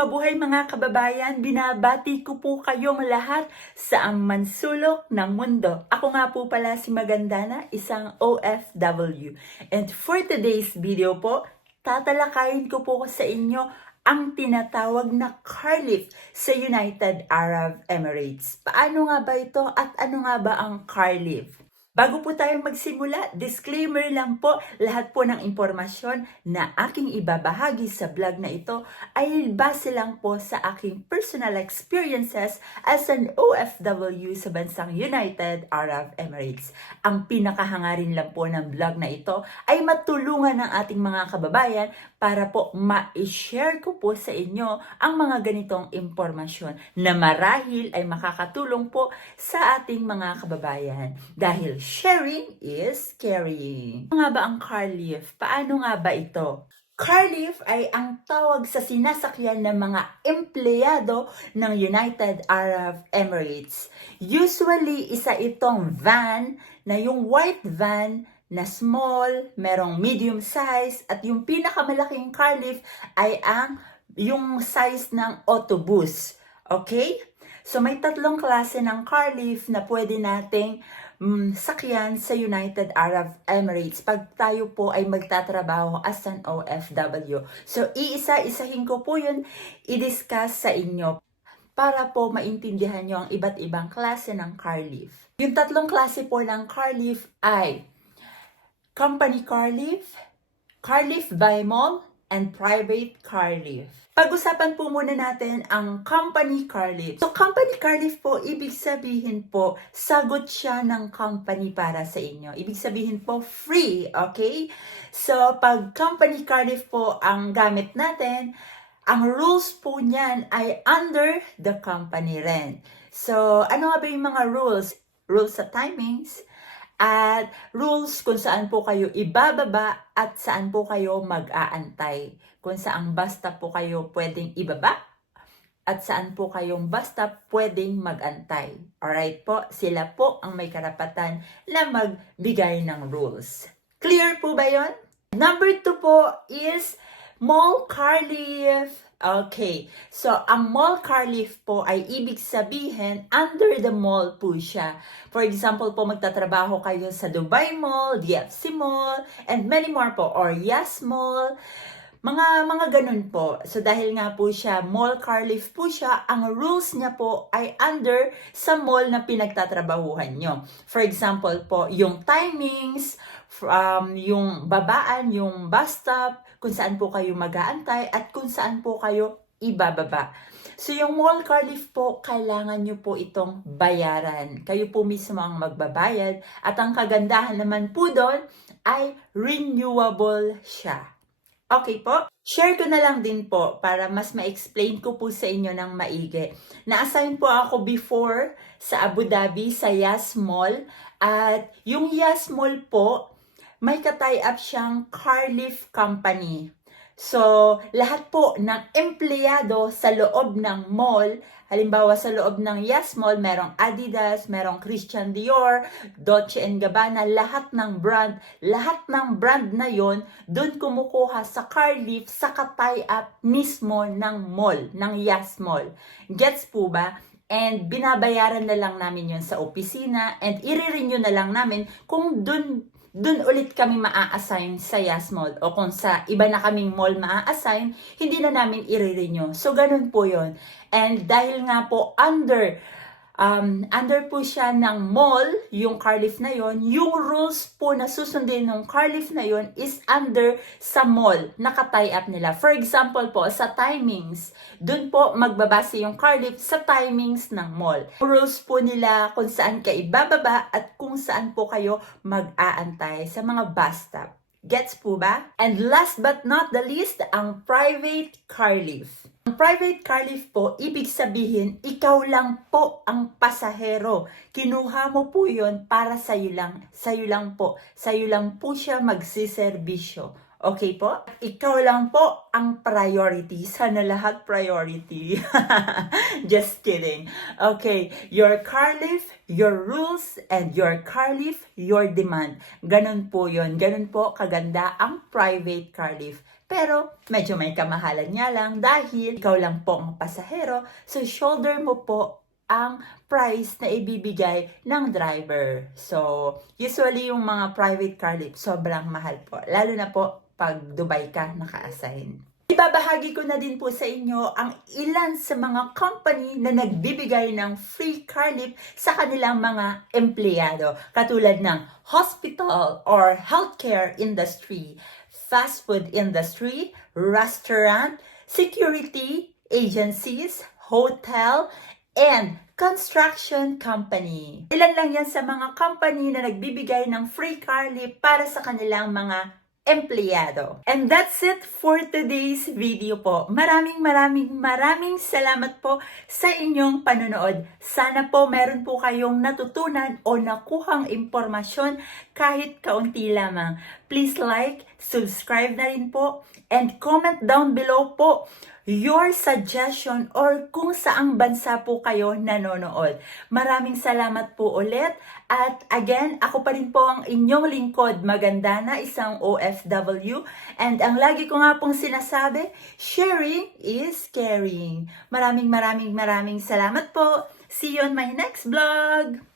mabuhay mga kababayan, binabati ko po kayong lahat sa man sulok ng mundo. Ako nga po pala si Magandana, isang OFW. And for today's video po, tatalakayin ko po sa inyo ang tinatawag na car lift sa United Arab Emirates. Paano nga ba ito at ano nga ba ang car lift? Bago po tayo magsimula, disclaimer lang po, lahat po ng impormasyon na aking ibabahagi sa vlog na ito ay base lang po sa aking personal experiences as an OFW sa bansang United Arab Emirates. Ang pinakahangarin lang po ng vlog na ito ay matulungan ng ating mga kababayan para po ma-share ko po sa inyo ang mga ganitong impormasyon na marahil ay makakatulong po sa ating mga kababayan. Dahil sharing is caring. Ano nga ba ang car lift? Paano nga ba ito? Car lift ay ang tawag sa sinasakyan ng mga empleyado ng United Arab Emirates. Usually, isa itong van na yung white van na small, merong medium size, at yung pinakamalaking car lift ay yung size ng autobus. Okay? So may tatlong klase ng car lift na pwede nating sakyan sa United Arab Emirates pag tayo po ay magtatrabaho as an OFW. So iisa-isahin ko po yun i-discuss sa inyo para po maintindihan nyo ang iba't ibang klase ng car lift. Yung tatlong klase po ng car lift ay company car lift by mall, and private car lift. Pag-usapan po muna natin ang company car lift. So, company car lift po, ibig sabihin po, sagot siya ng company para sa inyo. Ibig sabihin po, free, okay? So, pag company car lift po ang gamit natin, ang rules po niyan ay under the company rent. So, ano nga ba yung mga rules? Rules sa timings, at rules kung saan po kayo ibababa at saan po kayo mag-aantay. Kung saan bus stop po kayo pwedeng ibaba at saan po kayong bus stop pwedeng mag-antay. Alright po, sila po ang may karapatan na magbigay ng rules. Clear po ba yon? Number 2 po is mall car lift. Okay, so ang mall car lift po ay ibig sabihin under the mall po siya. For example po, magtatrabaho kayo sa Dubai Mall, DFC Mall, and many more po, or Yas Mall. Mga ganun po. So dahil nga po siya, mall car lift po siya, ang rules niya po ay under sa mall na pinagtatrabahuhan nyo. For example po, yung timings, yung babaan, yung bus stop, kung saan po kayo mag-aantay at kung saan po kayo ibababa. So yung mall car lift po, kailangan nyo po itong bayaran. Kayo po mismo ang magbabayad at ang kagandahan naman po doon ay renewable siya. Okay po? Share ko na lang din po para mas ma-explain ko po sa inyo ng maigi. Na-assign po ako before sa Abu Dhabi sa Yas Mall at yung Yas Mall po, may ka-tie up siyang car lift company. So, lahat po ng empleyado sa loob ng mall, halimbawa sa loob ng Yas Mall, merong Adidas, merong Christian Dior, Dolce & Gabbana, lahat ng brand na yon, doon kumukuha sa car lift sa ka-tie up mismo ng mall, ng Yas Mall. Gets po ba? And binabayaran na lang namin yun sa opisina and i-renew na lang namin kung dun ulit kami maa-assign sa Yas Mall o kung sa iba na kaming mall maa-assign, hindi na namin i-renew. So, ganun po yun. And dahil nga po under po siya ng mall, yung car lift na yon, yung rules po na susundin ng car lift na yon is under sa mall, naka-tie up nila. For example po, sa timings, dun po magbabase yung car lift sa timings ng mall. Rules po nila kung saan ka ibababa at kung saan po kayo mag-aantay sa mga bus stop. Gets po ba? And last but not the least, ang private car lift. Ang private car lift po, ibig sabihin, ikaw lang po ang pasahero. Kinuha mo po yun para sa'yo lang po. Sa'yo lang po siya magsiservisyo. Okay po? Ikaw lang po ang priority. Sana lahat priority. Just kidding. Okay, your car lift, your rules, and your car lift, your demand. Ganun po yun. Ganun po kaganda ang private car lift. Pero medyo may kamahalan nga lang dahil ikaw lang po ang pasahero, so shoulder mo po ang price na ibibigay ng driver. So, usually yung mga private car lift, sobrang mahal po. Lalo na po pag Dubai ka naka-assign. Ibabahagi ko na din po sa inyo ang ilan sa mga company na nagbibigay ng free car lift sa kanilang mga empleyado. Katulad ng hospital or healthcare industry, fast food industry, restaurant, security agencies, hotel, and construction company. Ilan lang yan sa mga company na nagbibigay ng free car lift para sa kanilang mga empleyado. And that's it for today's video po. Maraming salamat po sa inyong panonood. Sana po meron po kayong natutunan o nakuhang impormasyon kahit kaunti lamang. Please like, subscribe na rin po, and comment down below po your suggestion or kung saang bansa po kayo nanonood. Maraming salamat po ulit. At again, ako pa rin po ang inyong lingkod, Magandana, isang OFW. And ang lagi ko nga pong sinasabi, sharing is caring. Maraming salamat po. See you on my next vlog!